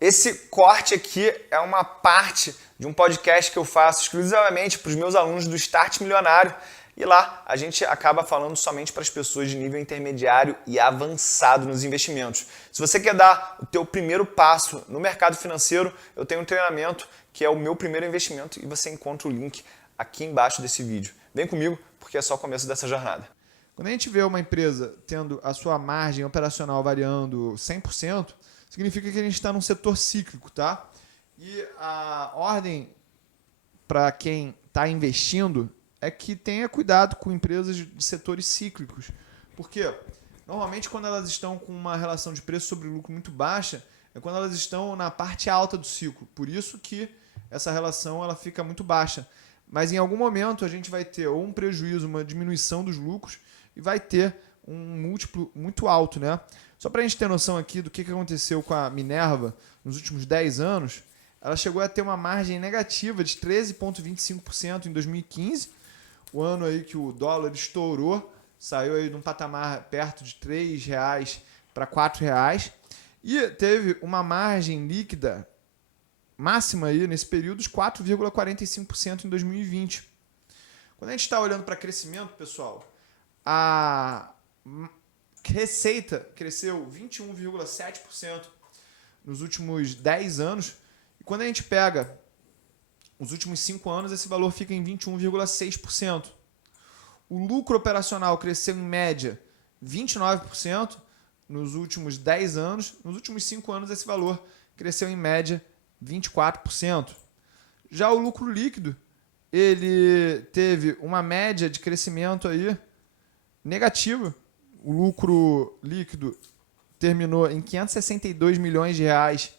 Esse corte aqui é uma parte de um podcast que eu faço exclusivamente para os meus alunos do Start Milionário. E lá a gente acaba falando somente para as pessoas de nível intermediário e avançado nos investimentos. Se você quer dar o teu primeiro passo no mercado financeiro, eu tenho um treinamento que é o meu primeiro investimento e você encontra o link aqui embaixo desse vídeo. Vem comigo porque é só o começo dessa jornada. Quando a gente vê uma empresa tendo a sua margem operacional variando 100%, significa que a gente está num setor cíclico, tá? E a ordem para quem está investindo é que tenha cuidado com empresas de setores cíclicos. Porque normalmente quando elas estão com uma relação de preço sobre lucro muito baixa, é quando elas estão na parte alta do ciclo. Por isso que essa relação ela fica muito baixa. Mas em algum momento a gente vai ter ou um prejuízo, uma diminuição dos lucros e vai ter um múltiplo muito alto, né? Só para a gente ter noção aqui do que aconteceu com a Minerva nos últimos 10 anos, ela chegou a ter uma margem negativa de 13,25% em 2015, o ano aí que o dólar estourou, saiu aí de um patamar perto de R$ 3 para R$ 4, e teve uma margem líquida máxima aí nesse período de 4,45% em 2020. Quando a gente está olhando para crescimento, pessoal, a receita cresceu 21,7% nos últimos 10 anos. E quando a gente pega os últimos 5 anos, esse valor fica em 21,6%. O lucro operacional cresceu em média 29% nos últimos 10 anos. Nos últimos 5 anos, esse valor cresceu em média 24%. Já o lucro líquido, ele teve uma média de crescimento aí negativa. O lucro líquido terminou em 562 milhões de reais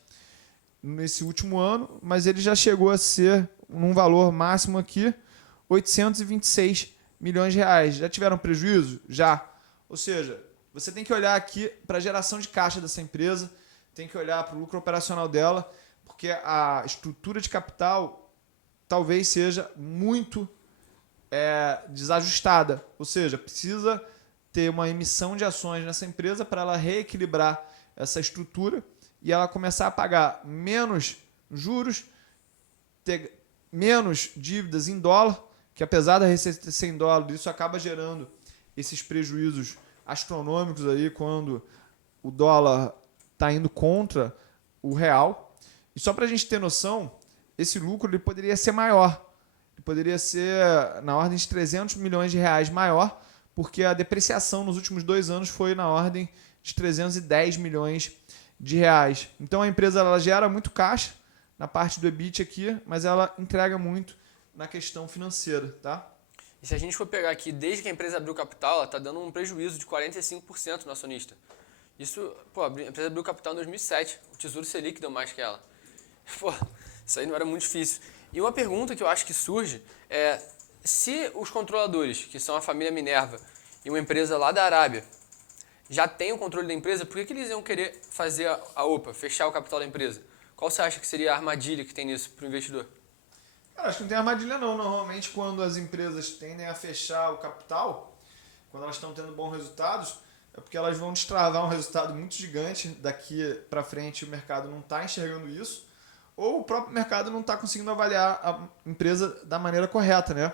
nesse último ano, mas ele já chegou a ser, num valor máximo aqui, 826 milhões de reais. Já tiveram prejuízo? Já. Ou seja, você tem que olhar aqui para a geração de caixa dessa empresa, tem que olhar para o lucro operacional dela, porque a estrutura de capital talvez seja muito desajustada. Ou seja, precisa ter uma emissão de ações nessa empresa para ela reequilibrar essa estrutura e ela começar a pagar menos juros, ter menos dívidas em dólar, que apesar da receita ser em dólar, isso acaba gerando esses prejuízos astronômicos aí quando o dólar está indo contra o real. E só para a gente ter noção, esse lucro ele poderia ser maior. Ele poderia ser na ordem de 300 milhões de reais maior, porque a depreciação nos últimos 2 anos foi na ordem de 310 milhões de reais. Então a empresa ela gera muito caixa na parte do EBIT aqui, mas ela entrega muito na questão financeira, tá? E se a gente for pegar aqui, desde que a empresa abriu capital, ela está dando um prejuízo de 45% no acionista. Isso, a empresa abriu capital em 2007, o Tesouro Selic deu mais que ela. Isso aí não era muito difícil. E uma pergunta que eu acho que surge é, se os controladores, que são a família Minerva e uma empresa lá da Arábia, já têm o controle da empresa, por que eles iam querer fazer a OPA, fechar o capital da empresa? Qual você acha que seria a armadilha que tem nisso para o investidor? Cara, acho que não tem armadilha não. Normalmente quando as empresas tendem a fechar o capital, quando elas estão tendo bons resultados, é porque elas vão destravar um resultado muito gigante. Daqui para frente o mercado não está enxergando isso, ou o próprio mercado não está conseguindo avaliar a empresa da maneira correta, né?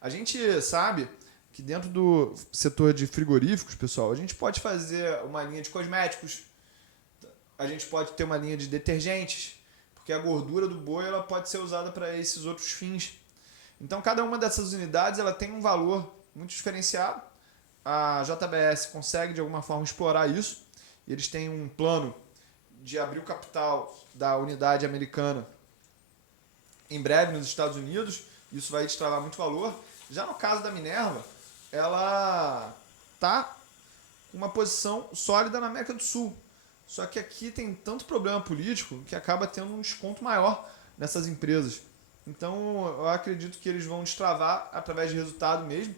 A gente sabe que dentro do setor de frigoríficos, pessoal, a gente pode fazer uma linha de cosméticos, a gente pode ter uma linha de detergentes, porque a gordura do boi ela pode ser usada para esses outros fins. Então, cada uma dessas unidades ela tem um valor muito diferenciado. A JBS consegue, de alguma forma, explorar isso. E eles têm um plano de abrir o capital da unidade americana em breve nos Estados Unidos. Isso vai destravar muito valor. Já no caso da Minerva, ela está com uma posição sólida na América do Sul. Só que aqui tem tanto problema político que acaba tendo um desconto maior nessas empresas. Então, eu acredito que eles vão destravar através de resultado mesmo,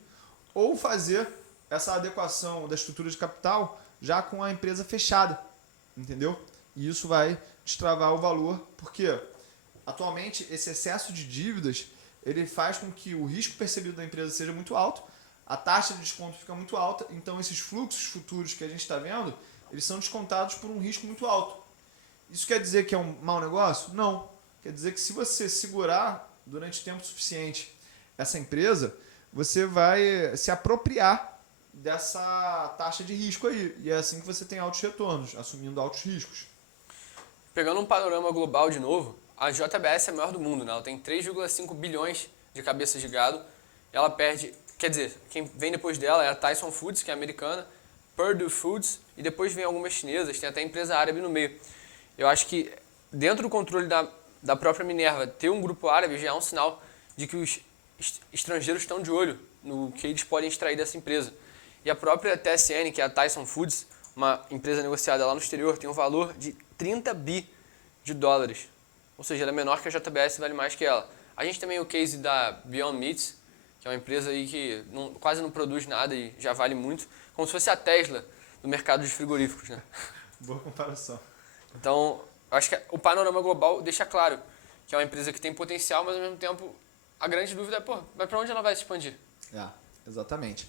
ou fazer essa adequação da estrutura de capital já com a empresa fechada, entendeu? E isso vai destravar o valor, porque atualmente esse excesso de dívidas ele faz com que o risco percebido da empresa seja muito alto, a taxa de desconto fica muito alta, então esses fluxos futuros que a gente está vendo, eles são descontados por um risco muito alto. Isso quer dizer que é um mau negócio? Não. Quer dizer que se você segurar durante tempo suficiente essa empresa, você vai se apropriar dessa taxa de risco aí. E é assim que você tem altos retornos, assumindo altos riscos. Pegando um panorama global de novo, a JBS é a maior do mundo, né? Ela tem 3,5 bilhões de cabeças de gado. Ela perde, quer dizer, quem vem depois dela é a Tyson Foods, que é americana, Purdue Foods, e depois vem algumas chinesas, tem até empresa árabe no meio. Eu acho que dentro do controle da própria Minerva, ter um grupo árabe já é um sinal de que os estrangeiros estão de olho no que eles podem extrair dessa empresa. E a própria TSN, que é a Tyson Foods, uma empresa negociada lá no exterior, tem um valor de 30 bi de dólares. Ou seja, ela é menor que a JBS, vale mais que ela. A gente também tem o case da Beyond Meat, que é uma empresa aí que quase não produz nada e já vale muito, como se fosse a Tesla do mercado dos frigoríficos, né? Boa comparação. Então, acho que o panorama global deixa claro que é uma empresa que tem potencial, mas ao mesmo tempo a grande dúvida é, pô, mas para onde ela vai se expandir? Exatamente.